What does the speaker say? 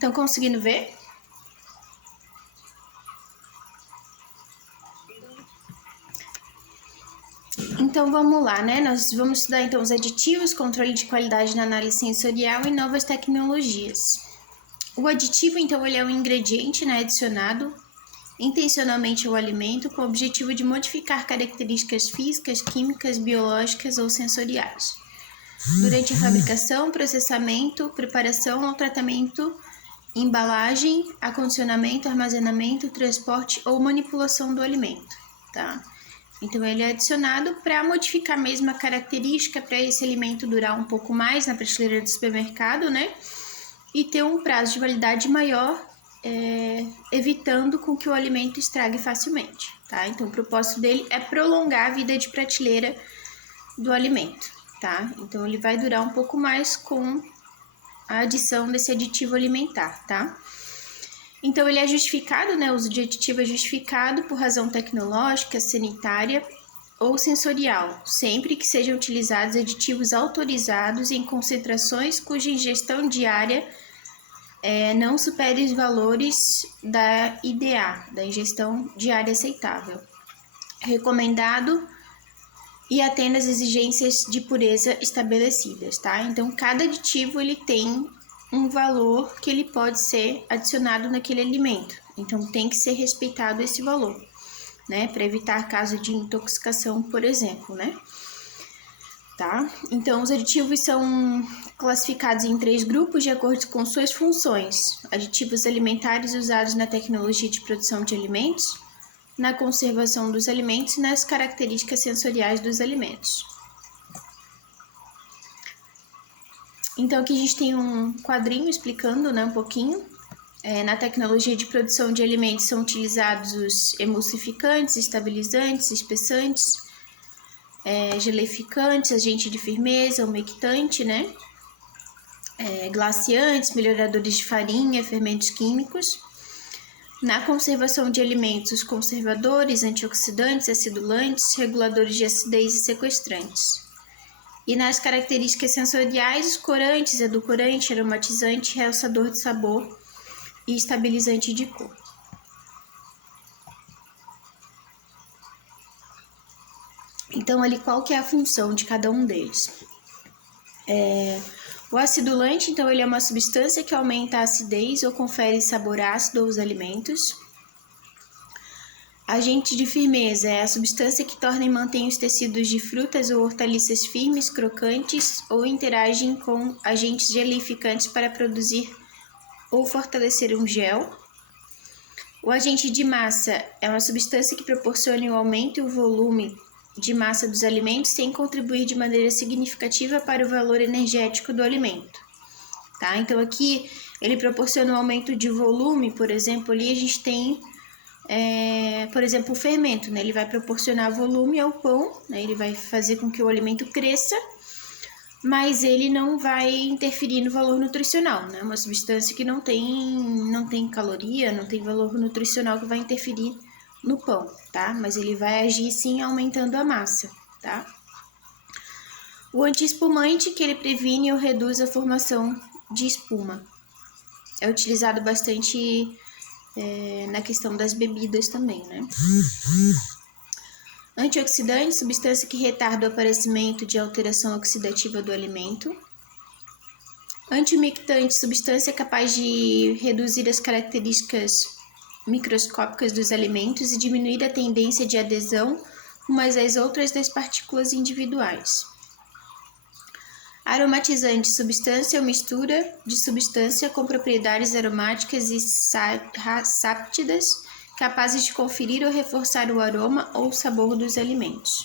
Estão conseguindo ver? Então, vamos lá, né? Nós vamos estudar, então, os aditivos, controle de qualidade na análise sensorial e novas tecnologias. O aditivo, então, ele é um ingrediente, né, adicionado intencionalmente ao alimento com o objetivo de modificar características físicas, químicas, biológicas ou sensoriais. Durante a fabricação, processamento, preparação ou tratamento, embalagem, acondicionamento, armazenamento, transporte ou manipulação do alimento, tá? Então, ele é adicionado para modificar mesmo a característica, para esse alimento durar um pouco mais na prateleira do supermercado, né? E ter um prazo de validade maior, evitando com que o alimento estrague facilmente, tá? Então, o propósito dele é prolongar a vida de prateleira do alimento, tá? Então, ele vai durar um pouco mais com a adição desse aditivo alimentar, tá? Então, ele é justificado, né? O uso de aditivo é justificado por razão tecnológica, sanitária ou sensorial, sempre que sejam utilizados aditivos autorizados em concentrações cuja ingestão diária não supere os valores da IDA, da ingestão diária aceitável. Recomendado e atenda às exigências de pureza estabelecidas, tá? Então, cada aditivo, ele tem um valor que ele pode ser adicionado naquele alimento. Então, tem que ser respeitado esse valor, né? Para evitar caso de intoxicação, por exemplo, né? Tá? Então, os aditivos são classificados em 3 grupos de acordo com suas funções: aditivos alimentares usados na tecnologia de produção de alimentos, na conservação dos alimentos e nas características sensoriais dos alimentos. Então, aqui a gente tem um quadrinho explicando, né, um pouquinho. Na tecnologia de produção de alimentos são utilizados os emulsificantes, estabilizantes, espessantes, geleificantes, agente de firmeza, umectante, né? Glaciantes, melhoradores de farinha, fermentos químicos. Na conservação de alimentos, os conservadores, antioxidantes, acidulantes, reguladores de acidez e sequestrantes. E nas características sensoriais, os corantes, edulcorante, aromatizante, realçador de sabor e estabilizante de cor. Então, ali, qual que é a função de cada um deles? O acidulante, então, ele é uma substância que aumenta a acidez ou confere sabor ácido aos alimentos. Agente de firmeza é a substância que torna e mantém os tecidos de frutas ou hortaliças firmes, crocantes ou interagem com agentes geleificantes para produzir ou fortalecer um gel. O agente de massa é uma substância que proporciona o aumento e o volume de massa dos alimentos sem contribuir de maneira significativa para o valor energético do alimento, tá? Então, aqui ele proporciona um aumento de volume, por exemplo, ali a gente tem, por exemplo, o fermento, né? Ele vai proporcionar volume ao pão, né? Ele vai fazer com que o alimento cresça, mas ele não vai interferir no valor nutricional, né? Uma substância que não tem caloria, não tem valor nutricional que vai interferir no pão, tá? Mas ele vai agir sim aumentando a massa, tá? O antiespumante, que ele previne ou reduz a formação de espuma. É utilizado bastante na questão das bebidas também, né? Antioxidante, substância que retarda o aparecimento de alteração oxidativa do alimento. Antiumectante, substância capaz de reduzir as características microscópicas dos alimentos e diminuir a tendência de adesão umas às outras das partículas individuais. Aromatizante, substância ou mistura de substância com propriedades aromáticas e sáptidas, capazes de conferir ou reforçar o aroma ou sabor dos alimentos.